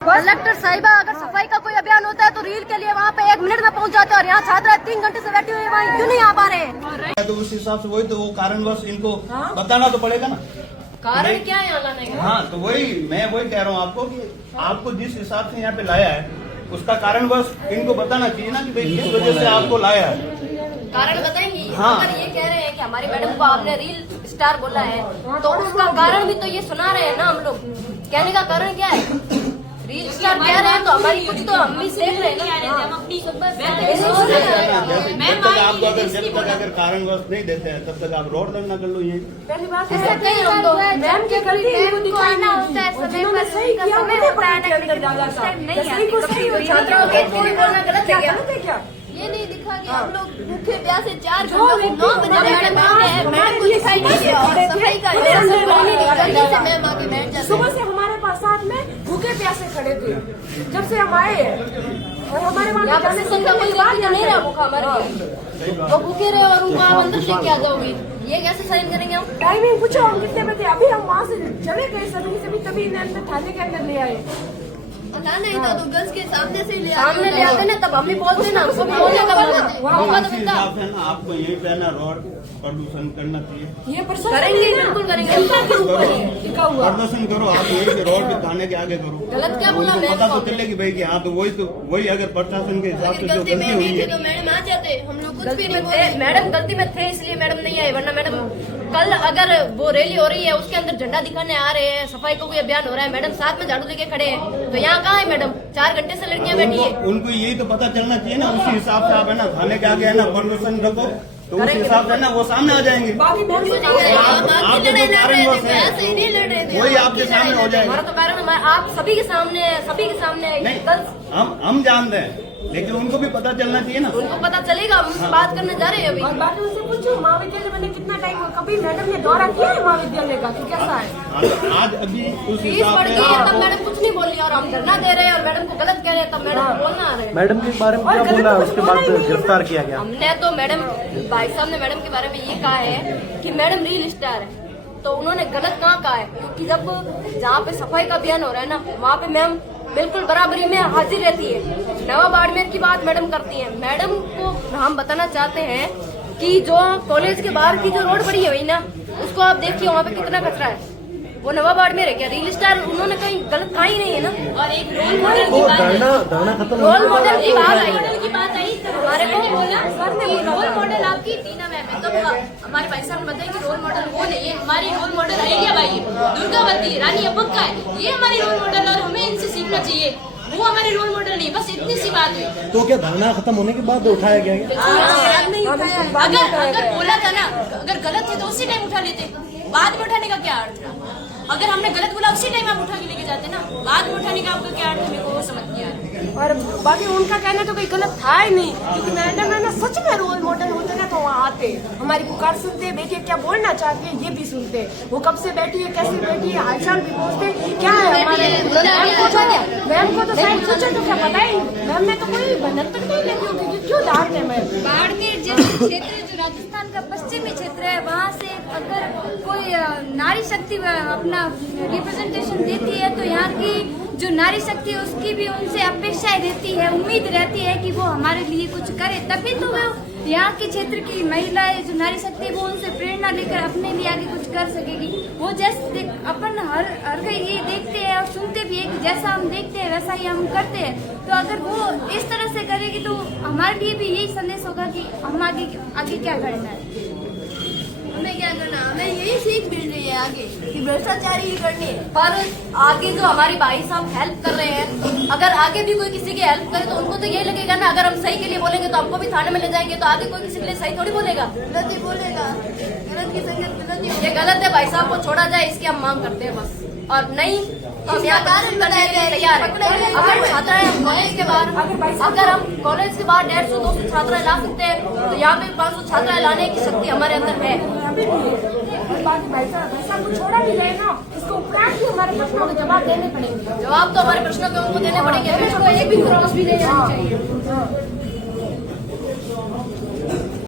Collector साहिबा, अगर सफाई का कोई अभियान होता है तो रील के लिए वहाँ पे 1 मिनट में पहुँच जाते हैं और यहाँ छात्र 3 घंटे से बैठे हुए वहाँ क्यों नहीं आ पा रहे? तो उस हिसाब से वही तो वो कारणवश इनको बताना तो पड़ेगा ना। कारण क्या है यहाँ लाने का? हाँ, तो मैं वही कह रहा हूँ आपको कि आपको जिस हिसाब से यहाँ पे लाया है उसका कारणवश इनको बताना चाहिए ना कि भाई किस वजह से आपको लाया है। कारण बताएंगे। हाँ। अगर ये कह रहे हैं कि हमारी मैडम को आपने रील स्टार बोला है तो उसका कारण भी तो ये सुना रहे हैं ना हम लोग। कहने का कारण क्या है? रील स्टार कह रहे हैं तो हमारी कुछ तो हम भी देख रहे हैं ना। जब तक आपको अगर कारणवश नहीं देते हैं तब तक आप रोड धरना कर लो। ये पहली बात ऐसा कहीं हम तो मैम के गलती आना होता है, समय पर सही का समय होता है, नहीं छात्राओं के बोलना गलत है क्या? ये नहीं दिखा कि हम लोग भूखे प्यासे 4 घंटे 9 बजे मैडम को दिखाई नहीं दिया और सफाई का जल्दी से मैम आके बैठ जाते। सुबह से हमारे पास साथ में भूखे प्यासे खड़े थे जब से हम आए हैं और हमारे वहाँ यहाँ पर संख्या कोई बात नहीं रहा भूखा हमारे वो भूखे रहे और उनको आप अंदर से क्या जाओगी? ये कैसे साइन करेंगे हम? टाइमिंग पूछो हम कितने बजे? अभी हम वहाँ से चले गए सभी तभी इन्हें थाने के अंदर ले आए। पता नहीं था तो गर्ल्स के सामने से ले आते ना तब हम भी बोलते ना, हमको भी बोलने का मौका तो मिलता। आपको यही पे ना रोड प्रदूषण करना चाहिए। ये करेंगे, बिल्कुल करेंगे। प्रदर्शन करो आप यही पे रोड पे थाने के आगे करो। गलत क्या बोला? पता तो चले कि भाई कि हाँ तो वही अगर प्रशासन के हिसाब से जो गलती हुई है तो मैडम आ जाते। हम लोग कुछ भी नहीं बोले। मैडम गलती में थे इसलिए मैडम नहीं आए, वरना मैडम कल अगर वो रैली हो रही है उसके अंदर झंडा दिखाने आ रहे हैं, सफाई का कोई अभियान हो रहा है, मैडम साथ में झाड़ू लेके खड़े हैं तो यहाँ कहाँ है मैडम? 4 घंटे से लड़कियाँ बैठी है। उनको यही तो पता चलना चाहिए ना। उसी हिसाब से आप है ना थाने के आगे है ना प्रदर्शन रखो तो उस हिसाब से ना वो सामने आ जाएंगे। आपके जो कारणवश है वही आपके सामने हो जाएगा। हमारा तो कारण आप सभी के सामने नहीं, हम जानते हैं लेकिन उनको भी पता चलना चाहिए ना। उनको पता चलेगा, हम उससे बात करने जा रहे हैं अभी। और बाकी उनसे पूछो महाविद्यालय मैंने कितना टाइम कभी मैडम ने दौरा किया है महाविद्यालय का कि कैसा है? आज अभी उस फीस हिसाब बढ़ से गई है तब मैडम कुछ नहीं बोल रही और हम धरना दे रहे हैं और मैडम को गलत कह रहे हैं तब मैडम बोलना आ रहे हैं। मैडम के बारे में क्या बोला उसके बाद गिरफ्तार किया गया? हमने तो मैडम भाई साहब ने मैडम के बारे में ये कहा है कि मैडम रील स्टार है तो उन्होंने गलत कहाँ कहा है? क्योंकि जब जहाँ पे सफाई का अभियान हो रहा है ना वहाँ पे मैम बिल्कुल बराबरी में हाजिर रहती है। नवा बाड़मेर की बात मैडम करती है। मैडम को हम बताना चाहते हैं कि जो कॉलेज के बाहर की जो रोड बड़ी हुई ना उसको आप देखिए वहाँ पे कितना कचरा है। वो नवा बाड़मेर है क्या? रील स्टार उन्होंने कहीं गलत कहा ही नहीं है ना। और एक रोल मॉडल की बात आई हमारे को रोल मॉडल आपकी टीना मैम है तब हमारे भाई साहब ने बताया कि रोल मॉडल वो नहीं है, हमारी रोल मॉडल आइडिया भाई है, दुर्गावती रानी अब्बक्का है, ये हमारी रोल मॉडल और हमें इनसे सीखना चाहिए। वो हमारे रोल मॉडल नहीं, बस इतनी सी बात हुई। तो क्या धरना खत्म होने के बाद उठाया गया? अगर बोला था ना अगर गलत थे तो उसी टाइम उठा लेते, बाद में उठाने का क्या अर्थ था? अगर हमने गलत बोला उसी टाइम आप उठा के लेके जाते ना, बाद में उठाने का आपका क्या अर्थ है? मेरे को वो समझ नहीं आ रहा। और बाकी उनका कहना तो कोई गलत था ही नहीं क्योंकि मैडम है ना सच में रोल मॉडल होते ना तो वहाँ आते हमारी पुकार सुनते, बेटे क्या बोलना चाहते हैं ये भी सुनते, वो कब से बैठी है कैसे बैठी है हालचाल भी पूछते। क्या है हमारे मैम को तो शायद सोचा तो क्या पता ही मैम ने तो कोई बनत तक नहीं लगी होगी क्यों डांट है मैम? बाड़मेर जैसे क्षेत्र जो राजस्थान का पश्चिमी क्षेत्र है वहाँ से अगर कोई नारी शक्ति अपना रिप्रेजेंटेशन देती है तो यहाँ की जो नारी शक्ति है उसकी भी उनसे अपेक्षाएं रहती है, उम्मीद रहती है कि वो हमारे लिए कुछ करे, तभी तो वो यहाँ के क्षेत्र की महिलाएं जो नारी शक्ति है वो उनसे प्रेरणा लेकर अपने लिए आगे कुछ कर सकेगी। वो जैसे अपन हर कहीं ये देखते हैं और सुनते भी है कि जैसा हम देखते हैं वैसा ही हम करते हैं, तो अगर वो इस तरह से करेगी तो हमारे लिए भी यही संदेश होगा कि हम आगे क्या करना है, हमें क्या करना, हमें यही सीख मिल रही है आगे कि भ्रष्टाचारी ही करनी है। पर आगे जो हमारे भाई साहब हेल्प कर रहे हैं, अगर आगे भी कोई किसी की हेल्प करे तो उनको तो यही लगेगा ना अगर हम सही के लिए बोलेंगे तो हमको भी थाने में ले जाएंगे तो आगे कोई किसी के लिए सही थोड़ी बोलेगा, गलत ही बोलेगा। गलत की संगत गलत ही, ये गलत है। भाई साहब को छोड़ा जाए इसकी हम मांग करते हैं बस, और नहीं तो हम यहाँ कारण बताए गए तैयार है। अगर छात्राएं कॉलेज के बाहर अगर हम कॉलेज के बाहर 150-200 छात्राएं ला सकते हैं तो यहाँ पे 500 छात्राएं लाने की शक्ति हमारे अंदर है। भाई साहब को छोड़ा भी जाए ना इसको उपरांत भी हमारे प्रश्नों के जवाब देने पड़ेंगे। जवाब तो हमारे प्रश्नों के उनको देने पड़ेगे, हमें एक भी क्रॉस भी देना चाहिए।